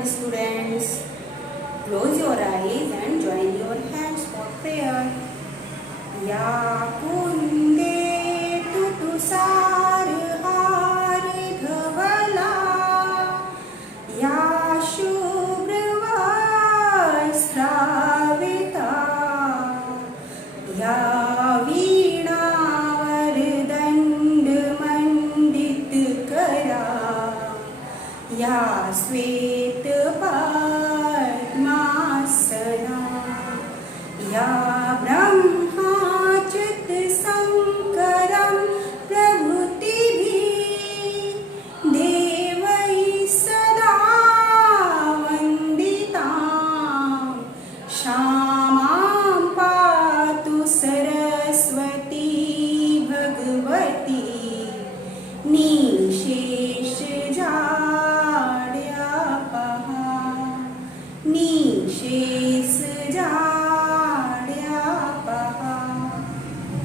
Namaskar students. Close your eyes and join your hands for prayer. Ya kunde tu sar har dhavala, ya shubhra stravita, ya veena vardand mandit kara, या श्वेत पद्मासना, या ब्रह्माच्युत शंकरं प्रभृतिभिः देवैः सदा वन्दितां, क्षमां पातु सरस्वती भगवती निशेष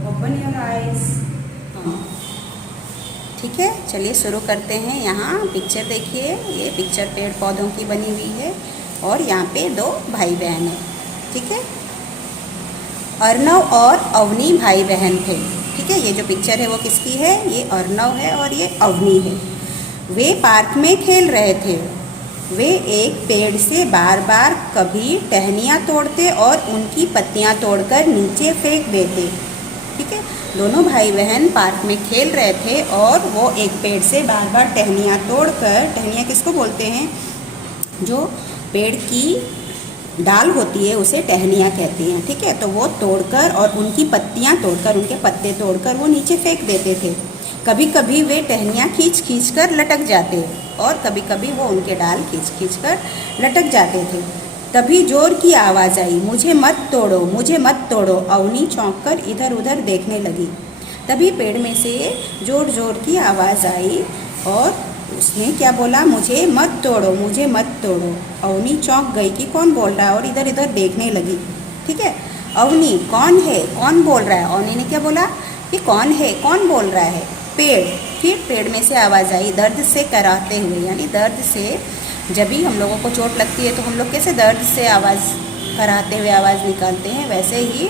ओपन योर आइज। ठीक है, चलिए शुरू करते हैं। यहाँ पिक्चर देखिए, ये पिक्चर पेड़ पौधों की बनी हुई है और यहाँ पे दो भाई बहन है। ठीक है, अर्णव और अवनी भाई बहन थे। ठीक है, ये जो पिक्चर है वो किसकी है? ये अर्णव है और ये अवनी है। वे पार्क में खेल रहे थे। वे एक पेड़ से बार बार कभी टहनियाँ तोड़ते और उनकी पत्तियाँ तोड़कर नीचे फेंक देते। ठीक है, दोनों भाई बहन पार्क में खेल रहे थे और वो एक पेड़ से बार बार टहनियाँ तोड़कर, टहनियाँ किसको बोलते हैं? जो पेड़ की डाल होती है उसे टहनियाँ कहते हैं। ठीक है, तो वो तोड़कर और उनकी पत्तियाँ तोड़कर, उनके पत्ते तोड़कर वो नीचे फेंक देते थे। कभी कभी वे टहनियाँ खींच खींच कर लटक जाते और कभी कभी वो उनके डाल खींच खींच कर लटक जाते थे। तभी जोर की आवाज़ आई, मुझे मत तोड़ो, मुझे मत तोड़ो। अवनी चौंक कर इधर उधर देखने लगी। तभी पेड़ में से जोर जोर की आवाज़ आई और उसने क्या बोला? मुझे मत तोड़ो, मुझे मत तोड़ो। अवनी चौंक गई कि कौन बोल रहा है और इधर इधर देखने लगी। ठीक है, अवनी कौन है, कौन बोल रहा है? अवनी ने क्या बोला कि कौन है, कौन बोल रहा है? पेड़। फिर पेड़ में से आवाज़ आई दर्द से कराते हुए, यानी दर्द से जब भी हम लोगों को चोट लगती है तो हम लोग कैसे दर्द से आवाज़ कराते हुए आवाज़ निकालते हैं, वैसे ही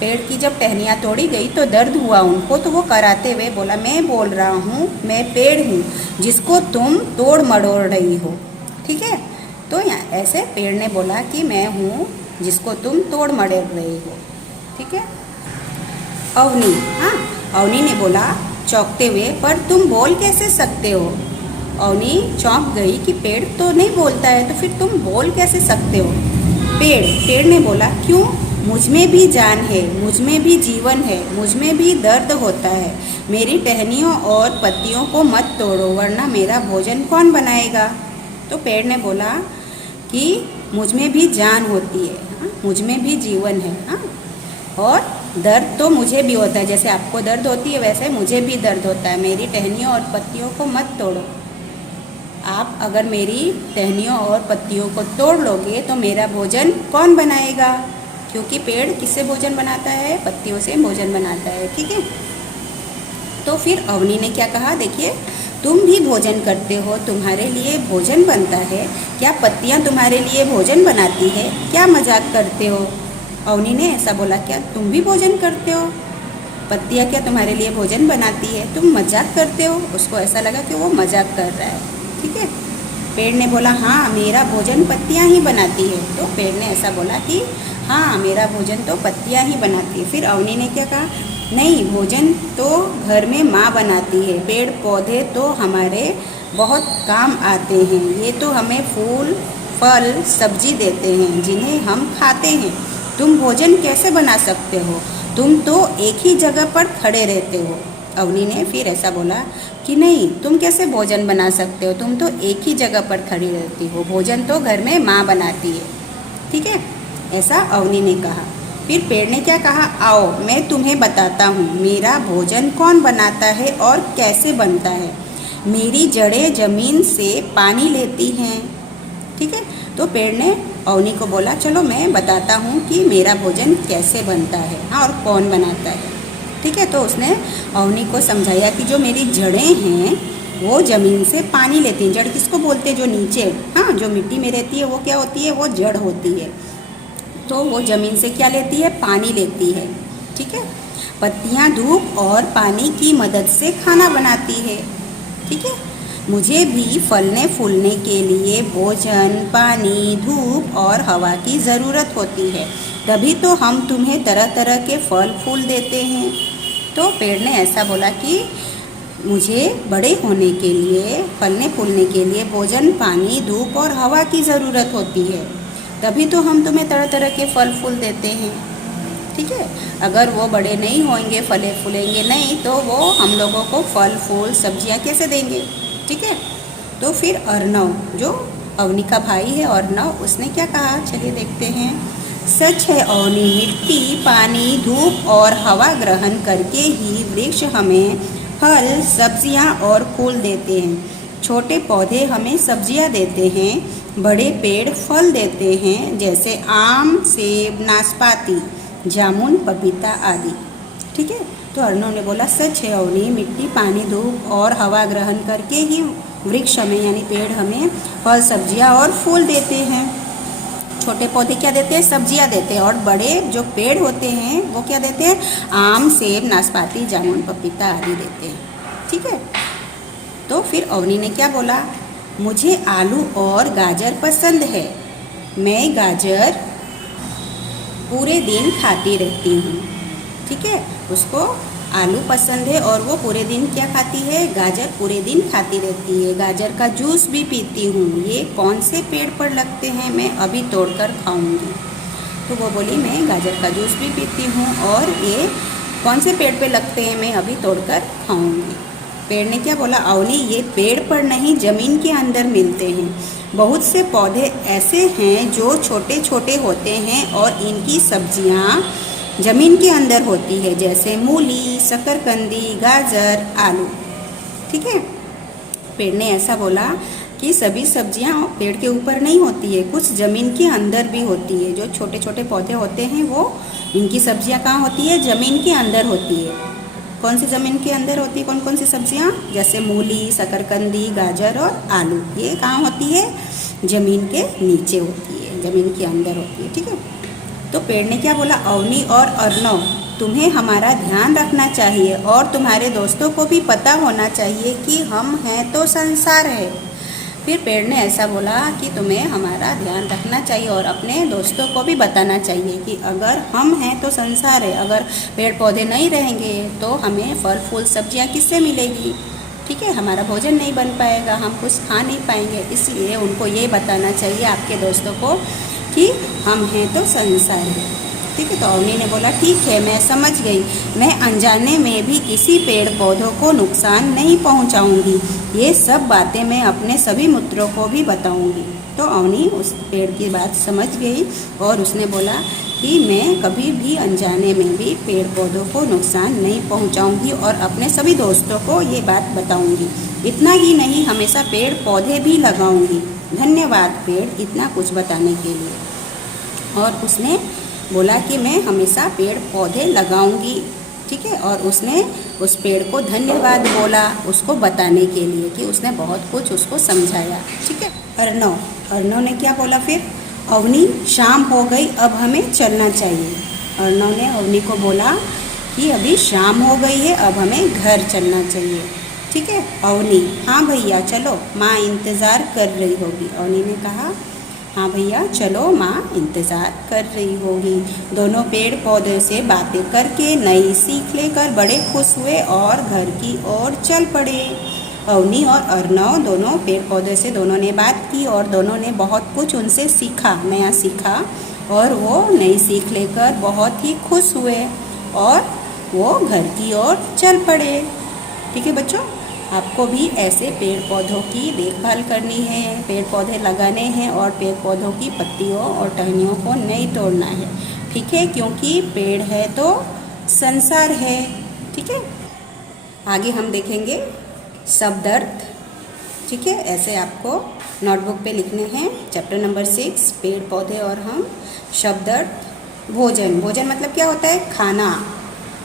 पेड़ की जब टहनियाँ तोड़ी गई तो दर्द हुआ उनको, तो वो कराते हुए बोला, मैं बोल रहा हूँ, मैं पेड़ हूँ जिसको तुम तोड़ मरोड़ रही हो। ठीक है, तो यहाँ ऐसे पेड़ ने बोला कि मैं हूँ जिसको तुम तोड़ मरोड़ रही हो। ठीक है, अवनी, हाँ, अवनी ने बोला चौंकते हुए, पर तुम बोल कैसे सकते हो? अवनी चौंक गई कि पेड़ तो नहीं बोलता है, तो फिर तुम बोल कैसे सकते हो? पेड़ ने बोला, क्यों? मुझ में भी जान है, मुझ में भी जीवन है, मुझ में भी दर्द होता है। मेरी टहनियों और पत्तियों को मत तोड़ो, वरना मेरा भोजन कौन बनाएगा? तो पेड़ ने बोला कि मुझ में भी जान होती है, हाँ? मुझ में भी जीवन है, हाँ? और दर्द तो मुझे भी होता है, जैसे आपको दर्द होती है वैसे मुझे भी दर्द होता है। मेरी टहनियों और पत्तियों को मत तोड़ो। आप अगर मेरी टहनियों और पत्तियों को तोड़ लोगे तो मेरा भोजन कौन बनाएगा? क्योंकि पेड़ किससे भोजन बनाता है? पत्तियों से भोजन बनाता है। ठीक है, तो फिर अवनी ने क्या कहा? देखिए, तुम भी भोजन करते हो, तुम्हारे लिए भोजन बनता है। क्या पत्तियाँ तुम्हारे लिए भोजन बनाती है? क्या मजाक करते हो? अवनी ने ऐसा बोला, क्या तुम भी भोजन करते हो? पत्तियाँ क्या तुम्हारे लिए भोजन बनाती है? तुम मजाक करते हो? उसको ऐसा लगा कि वो मजाक कर रहा है। ठीक है, पेड़ ने बोला, हाँ, मेरा भोजन पत्तियाँ ही बनाती है। तो पेड़ ने ऐसा बोला कि हाँ, मेरा भोजन तो पत्तियाँ ही बनाती है। फिर अवनी ने क्या कहा? नहीं, भोजन तो घर में माँ बनाती है। पेड़ पौधे तो हमारे बहुत काम आते हैं। ये तो हमें फूल फल सब्जी देते हैं जिन्हें हम खाते हैं। तुम भोजन कैसे बना सकते हो? तुम तो एक ही जगह पर खड़े रहते हो। अवनी ने फिर ऐसा बोला कि नहीं, तुम कैसे भोजन बना सकते हो? तुम तो एक ही जगह पर खड़ी रहती हो। भोजन तो घर में माँ बनाती है। ठीक है, ऐसा अवनी ने कहा। फिर पेड़ ने क्या कहा? आओ, मैं तुम्हें बताता हूँ मेरा भोजन कौन बनाता है और कैसे बनता है। मेरी जड़ें जमीन से पानी लेती हैं। ठीक है, तो पेड़ ने अवनी को बोला, चलो मैं बताता हूँ कि मेरा भोजन कैसे बनता है, हाँ, और कौन बनाता है। ठीक है, तो उसने अवनी को समझाया कि जो मेरी जड़ें हैं वो ज़मीन से पानी लेती हैं। जड़ किसको बोलते हैं? जो नीचे, हाँ, जो मिट्टी में रहती है वो क्या होती है? वो जड़ होती है। तो वो ज़मीन से क्या लेती है? पानी लेती है। ठीक है। पत्तियाँ धूप और पानी की मदद से खाना बनाती है। ठीक है। मुझे भी फलने फूलने के लिए भोजन, पानी, धूप और हवा की ज़रूरत होती है, तभी तो हम तुम्हें तरह तरह के फल फूल देते हैं। तो पेड़ ने ऐसा बोला कि मुझे बड़े होने के लिए, फलने फूलने के लिए भोजन, पानी, धूप और हवा की ज़रूरत होती है, तभी तो हम तुम्हें तरह तरह के फल फूल देते हैं। ठीक है। अगर वो बड़े नहीं होंगे, फले फूलेंगे नहीं, तो वो हम लोगों को फल फूल सब्जियां कैसे देंगे? ठीक है। तो फिर अर्णव, जो अवनी का भाई है अर्णव, उसने क्या कहा? चलिए देखते हैं। सच है अवनी, मिट्टी, पानी, धूप और हवा ग्रहण करके ही वृक्ष हमें फल, सब्जियां और फूल देते हैं। छोटे पौधे हमें सब्जियां देते हैं, बड़े पेड़ फल देते हैं, जैसे आम, सेब, नाशपाती, जामुन, पपीता आदि। ठीक है। तो अर्णव ने बोला सच है अवनी, मिट्टी, पानी, धूप और हवा ग्रहण करके ही वृक्ष हमें, यानी पेड़ हमें फल, सब्जियां और फूल देते हैं। छोटे पौधे क्या देते हैं? सब्जियां देते हैं। और बड़े जो पेड़ होते हैं वो क्या देते हैं? आम, सेब, नाशपाती, जामुन, पपीता आदि देते हैं। ठीक है। तो फिर अवनी ने क्या बोला? मुझे आलू और गाजर पसंद है, मैं गाजर पूरे दिन खाती रहती हूँ। ठीक है। उसको आलू पसंद है और वो पूरे दिन क्या खाती है? गाजर पूरे दिन खाती रहती है। गाजर का जूस भी पीती हूँ। ये कौन से पेड़ पर लगते हैं? मैं अभी तोड़कर खाऊंगी। तो वो बोली मैं गाजर का जूस भी पीती हूँ और ये कौन से पेड़ पे लगते हैं? मैं अभी तोड़कर खाऊंगी। पेड़ ने क्या बोला? अवनी, ये पेड़ पर नहीं, ज़मीन के अंदर मिलते हैं। बहुत से पौधे ऐसे हैं जो छोटे छोटे होते हैं और इनकी सब्जियां ज़मीन के अंदर होती है, जैसे मूली, शकरकंदी, गाजर, आलू। ठीक है। पेड़ ने ऐसा बोला कि सभी सब्जियां पेड़ के ऊपर नहीं होती है, कुछ ज़मीन के अंदर भी होती है। जो छोटे छोटे पौधे होते हैं वो, इनकी सब्जियां कहाँ होती है? ज़मीन के अंदर होती है। कौन सी ज़मीन के अंदर होती है? कौन कौन सी सब्जियां? जैसे मूली, शकरकंदी, गाजर और आलू। ये कहाँ होती है? ज़मीन के नीचे होती है, ज़मीन के अंदर होती है। ठीक है। तो पेड़ ने क्या बोला? अवनी और अर्णव, तुम्हें हमारा ध्यान रखना चाहिए और तुम्हारे दोस्तों को भी पता होना चाहिए कि हम हैं तो संसार है। फिर पेड़ ने ऐसा बोला कि तुम्हें हमारा ध्यान रखना चाहिए और अपने दोस्तों को भी बताना चाहिए कि अगर हम हैं तो संसार है, अगर पेड़ पौधे नहीं रहेंगे तो हमें फल फूल सब्जियां किससे मिलेगी? ठीक है। हमारा भोजन नहीं बन पाएगा, हम कुछ खा नहीं पाएंगे। इसलिए उनको ये बताना चाहिए, आपके दोस्तों को, कि हम हैं तो संसार है। ठीक है। तो अवनी ने बोला ठीक है, मैं समझ गई, मैं अनजाने में भी किसी पेड़ पौधों को नुकसान नहीं पहुंचाऊंगी। ये सब बातें मैं अपने सभी मित्रों को भी बताऊंगी। तो अवनी उस पेड़ की बात समझ गई और उसने बोला कि मैं कभी भी अनजाने में भी पेड़ पौधों को नुकसान नहीं पहुंचाऊंगी और अपने सभी दोस्तों को ये बात बताऊंगी। इतना ही नहीं, हमेशा पेड़ पौधे भी लगाऊंगी। धन्यवाद पेड़, इतना कुछ बताने के लिए। और उसने बोला कि मैं हमेशा पेड़ पौधे लगाऊंगी। ठीक है। और उसने उस पेड़ को धन्यवाद बोला उसको बताने के लिए कि उसने बहुत कुछ उसको समझाया। ठीक है। अर्णव ने क्या बोला फिर? अवनी, शाम हो गई, अब हमें चलना चाहिए। अर्णव ने अवनी को बोला कि अभी शाम हो गई है, अब हमें घर चलना चाहिए। ठीक है। अवनी, हाँ भैया चलो, माँ इंतज़ार कर रही होगी। अवनी ने कहा हाँ भैया चलो, माँ इंतज़ार कर रही होगी। दोनों पेड़ पौधे से बातें करके नई सीख लेकर बड़े खुश हुए और घर की ओर चल पड़े। अवनी और अर्णव दोनों पेड़ पौधे से दोनों ने बात की और दोनों ने बहुत कुछ उनसे सीखा, नया सीखा, और वो नई सीख लेकर बहुत ही खुश हुए और वो घर की ओर चल पड़े। ठीक है बच्चों, आपको भी ऐसे पेड़ पौधों की देखभाल करनी है, पेड़ पौधे लगाने हैं और पेड़ पौधों की पत्तियों और टहनियों को नहीं तोड़ना है। ठीक है। क्योंकि पेड़ है तो संसार है। ठीक है। आगे हम देखेंगे शब्दार्थ। ठीक है। ऐसे आपको नोटबुक पे लिखने हैं। चैप्टर नंबर 6, पेड़ पौधे और हम। शब्दार्थ। भोजन। भोजन मतलब क्या होता है? खाना।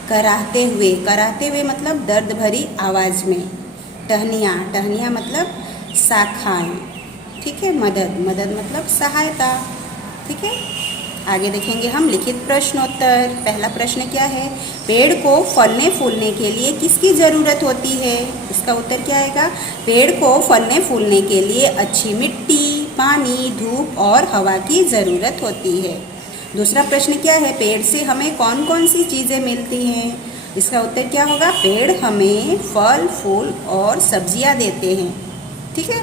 कराहते हुए मतलब दर्द भरी आवाज़ में। टहनियाँ, टहनियाँ मतलब शाखाएँ, ठीक है। मदद, मदद मतलब सहायता, ठीक है। आगे देखेंगे हम लिखित प्रश्नोत्तर। पहला प्रश्न क्या है, पेड़ को फलने फूलने के लिए किसकी ज़रूरत होती है? इसका उत्तर क्या आएगा, पेड़ को फलने फूलने के लिए अच्छी मिट्टी, पानी, धूप और हवा की ज़रूरत होती है। दूसरा प्रश्न क्या है, पेड़ से हमें कौन कौन सी चीज़ें मिलती हैं? इसका उत्तर क्या होगा, पेड़ हमें फल, फूल और सब्जियां देते हैं, ठीक है।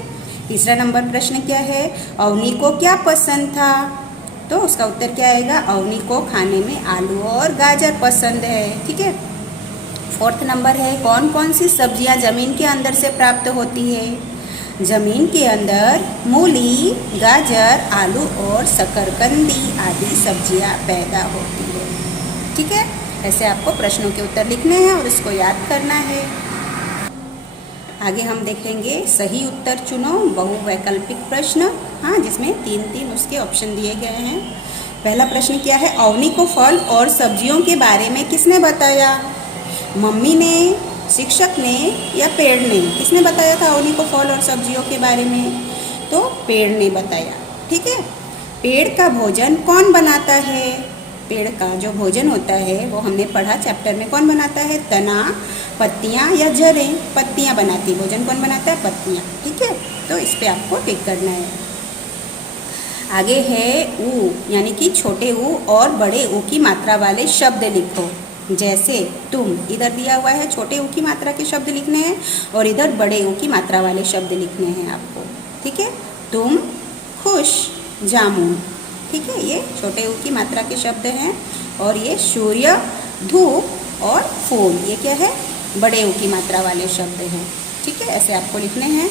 तीसरा नंबर प्रश्न क्या है, अवनी को क्या पसंद था? तो उसका उत्तर क्या आएगा, अवनी को खाने में आलू और गाजर पसंद है, ठीक है। फोर्थ नंबर है, कौन कौन सी सब्जियां ज़मीन के अंदर से प्राप्त होती है? ज़मीन के अंदर मूली, गाजर, आलू और शकरकंदी आदि सब्जियां पैदा होती है, ठीक है। ऐसे आपको प्रश्नों के उत्तर लिखने हैं और इसको याद करना है। आगे हम देखेंगे सही उत्तर चुनो, बहुवैकल्पिक प्रश्न, हाँ, जिसमें 3 उसके ऑप्शन दिए गए हैं। पहला प्रश्न क्या है, अवनी को फल और सब्जियों के बारे में किसने बताया? मम्मी ने, शिक्षक ने या पेड़ ने? किसने बताया था अवनी को फल और सब्जियों के बारे में? तो पेड़ ने बताया, ठीक है। पेड़ का भोजन कौन बनाता है? पेड़ का जो भोजन होता है वो हमने पढ़ा चैप्टर में, कौन बनाता है? तना, पत्तियाँ या जड़ें? पत्तियाँ बनाती, भोजन कौन बनाता है? पत्तियाँ, ठीक है। तो इस पे आपको टिक करना है। आगे है ऊ, यानी कि छोटे ऊ और बड़े ऊ की मात्रा वाले शब्द लिखो। जैसे तुम, इधर दिया हुआ है छोटे ऊ की मात्रा के शब्द लिखने हैं और इधर बड़े ऊ की मात्रा वाले शब्द लिखने हैं आपको, ठीक है। तुम, खुश, जामुन, ठीक है, ये छोटे ऊ की मात्रा के शब्द हैं। और ये सूर्य, धूप और फूल, ये क्या है? बड़े ऊ की मात्रा वाले शब्द हैं, ठीक है। ऐसे आपको लिखने हैं।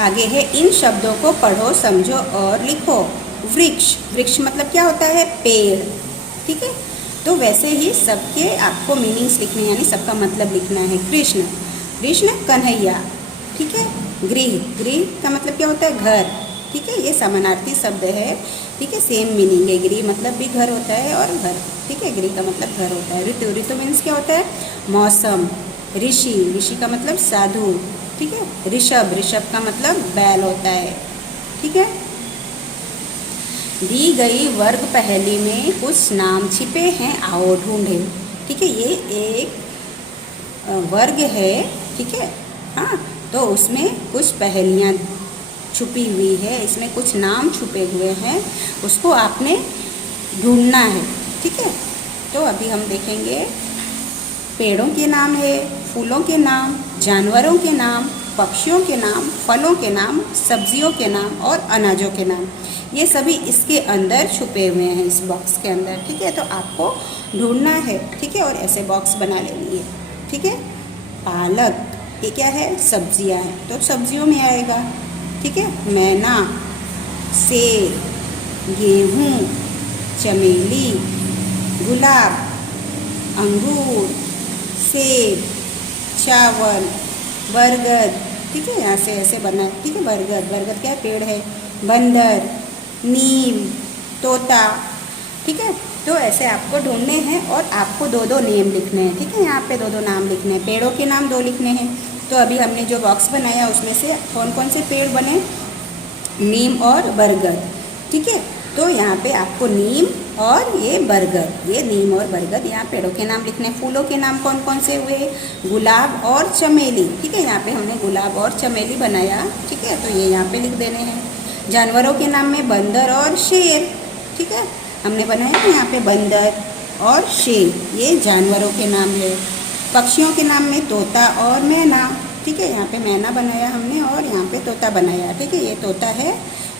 आगे है इन शब्दों को पढ़ो, समझो और लिखो। वृक्ष, वृक्ष मतलब क्या होता है? पेड़, ठीक है। तो वैसे ही सबके आपको मीनिंग्स लिखने हैं, यानी सबका मतलब लिखना है। कृष्ण, कृष्ण कन्हैया, ठीक है। गृह, गृह का मतलब क्या होता है? घर, ठीक है। ये समानार्थी शब्द है, ठीक है, सेम मीनिंग है। गृह मतलब भी घर होता है और घर, ठीक है, गृह का मतलब घर होता है। ऋतु, ऋतु मीन्स क्या होता है? मौसम। ऋषि, ऋषि का मतलब साधु, ठीक है। ऋषभ, ऋषभ का मतलब बैल होता है, ठीक है। दी गई वर्ग पहेली में कुछ नाम छिपे हैं, आओ ढूंढें, ठीक है। ये एक वर्ग है, ठीक है, हाँ। तो उसमें कुछ पहेलियाँ छुपी हुई है, इसमें कुछ नाम छुपे हुए हैं, उसको आपने ढूंढना है, ठीक है। तो अभी हम देखेंगे, पेड़ों के नाम है, फूलों के नाम, जानवरों के नाम, पक्षियों के नाम, फलों के नाम, सब्जियों के नाम और अनाजों के नाम, ये सभी इसके अंदर छुपे हुए हैं, इस बॉक्स के अंदर, ठीक है। तो आपको ढूंढना है, ठीक है, और ऐसे बॉक्स बना लेनी है, ठीक है। पालक, ये क्या है? सब्जियां हैं, तो सब्जियों में आएगा, ठीक है। मैना, सेब, गेहूँ, चमेली, गुलाब, अंगूर, सेब, चावल, बरगद, ठीक है, यहाँ से ऐसे बना, ठीक है। बरगद, बरगद क्या है? पेड़ है। बंदर, नीम, तोता, ठीक है। तो ऐसे आपको ढूंढने हैं और आपको 2-2 नेम लिखने हैं, ठीक है। यहाँ पे 2-2 नाम लिखने हैं, पेड़ों के नाम 2 लिखने हैं। तो अभी हमने जो बॉक्स बनाया उसमें से कौन कौन से पेड़ बने? नीम और बरगद, ठीक है। तो यहाँ पे आपको नीम और ये बरगद, ये नीम और बरगद, यहाँ पेड़ों के नाम लिखने हैं। फूलों के नाम कौन कौन से हुए? गुलाब और चमेली, ठीक है। यहाँ पे हमने गुलाब और चमेली बनाया, ठीक है, तो ये यहाँ पे लिख देने हैं। जानवरों के नाम में बंदर और शेर, ठीक है, हमने बनाया यहाँ पे बंदर और शेर, ये जानवरों के नाम है। पक्षियों के नाम में तोता और मैना, ठीक है, यहाँ पे मैना बनाया हमने और यहाँ पे तोता बनाया, ठीक है, ये तोता है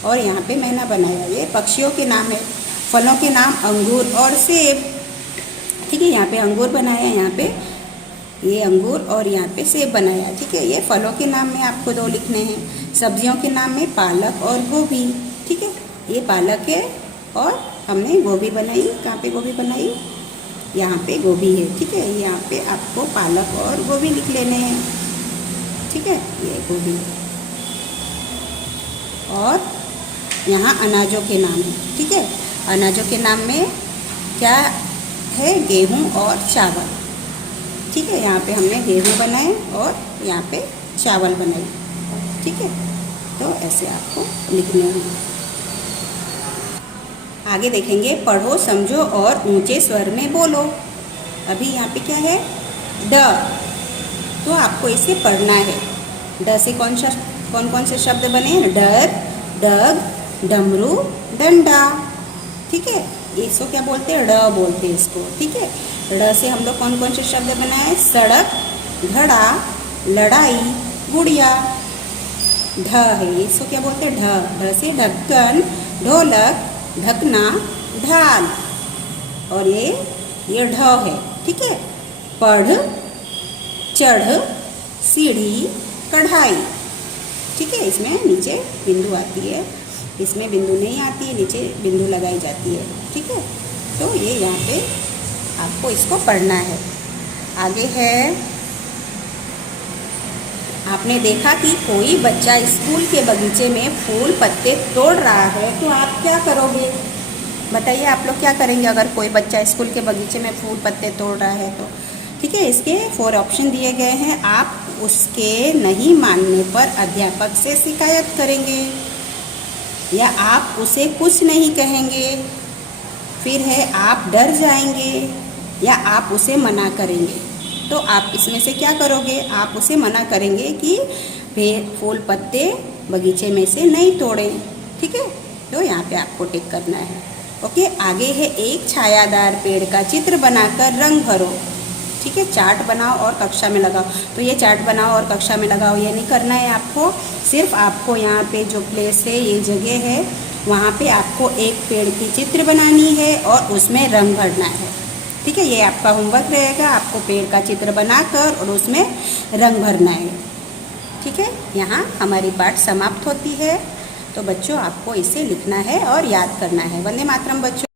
और यहाँ पे मैना बनाया, ये पक्षियों के नाम है। फलों के नाम अंगूर और सेब, ठीक है, यहाँ पे अंगूर बनाया, यहाँ पे ये अंगूर और यहाँ पे सेब बनाया, ठीक है। ये फलों के नाम में आपको 2 लिखने हैं। सब्जियों के नाम में पालक और गोभी, ठीक है, ये पालक है और हमने गोभी बनाई, कहाँ पे गोभी बनाई? यहाँ पे गोभी है, ठीक है। यहाँ पे आपको पालक और गोभी लिख लेने हैं, ठीक है, ये गोभी। और यहाँ अनाजों के नाम है, ठीक है। अनाजों के नाम में क्या है? गेहूँ और चावल, ठीक है। यहाँ पे हमने गेहूँ बनाए और यहाँ पे चावल बनाई। ठीक है, तो ऐसे आपको लिखने हैं। आगे देखेंगे, पढ़ो, समझो और ऊंचे स्वर में बोलो। अभी यहाँ पे क्या है, ड, तो आपको इसे पढ़ना है। ड से कौन कौन से शब्द बने, डर, डग, डमरू, डंडा। ठीक है, इसको क्या बोलते हैं, ड बोलते हैं इसको। ठीक है, ड से हम लोग कौन से शब्द बनाए, सड़क, घड़ा, लड़ाई, गुड़िया। ढ है, इसको क्या बोलते हैं, ढ, ढ से ढक्कन, ढोलक, ढकना, ढाल। और ये ढ है। ठीक है, पढ़, चढ़, सीढ़ी, कढ़ाई। ठीक है, इसमें नीचे बिंदु आती है, इसमें बिंदु नहीं आती है, नीचे बिंदु लगाई जाती है। ठीक है, तो ये यहाँ पे आपको इसको पढ़ना है। आगे है, आपने देखा कि कोई बच्चा स्कूल के बगीचे में फूल पत्ते तोड़ रहा है, तो आप क्या करोगे? बताइए, आप लोग क्या करेंगे अगर कोई बच्चा स्कूल के बगीचे में फूल पत्ते तोड़ रहा है तो? ठीक है, इसके 4 ऑप्शन दिए गए हैं। आप उसके नहीं मानने पर अध्यापक से शिकायत करेंगे, या आप उसे कुछ नहीं कहेंगे, फिर है आप डर जाएंगे, या आप उसे मना करेंगे। तो आप इसमें से क्या करोगे? आप उसे मना करेंगे कि फूल पत्ते बगीचे में से नहीं तोड़ें। ठीक है, तो यहाँ पे आपको टिक करना है। ओके, आगे है, एक छायादार पेड़ का चित्र बनाकर रंग भरो। ठीक है, चार्ट बनाओ और कक्षा में लगाओ। तो ये चार्ट बनाओ और कक्षा में लगाओ, ये नहीं करना है आपको। सिर्फ आपको यहाँ पे जो प्लेस है, ये जगह है, वहाँ पे आपको एक पेड़ की चित्र बनानी है और उसमें रंग भरना है। ठीक है, ये आपका होमवर्क रहेगा, आपको पेड़ का चित्र बनाकर और उसमें रंग भरना है। ठीक है, यहाँ हमारी पाठ समाप्त होती है। तो बच्चों, आपको इसे लिखना है और याद करना है। वंदे मातरम बच्चों।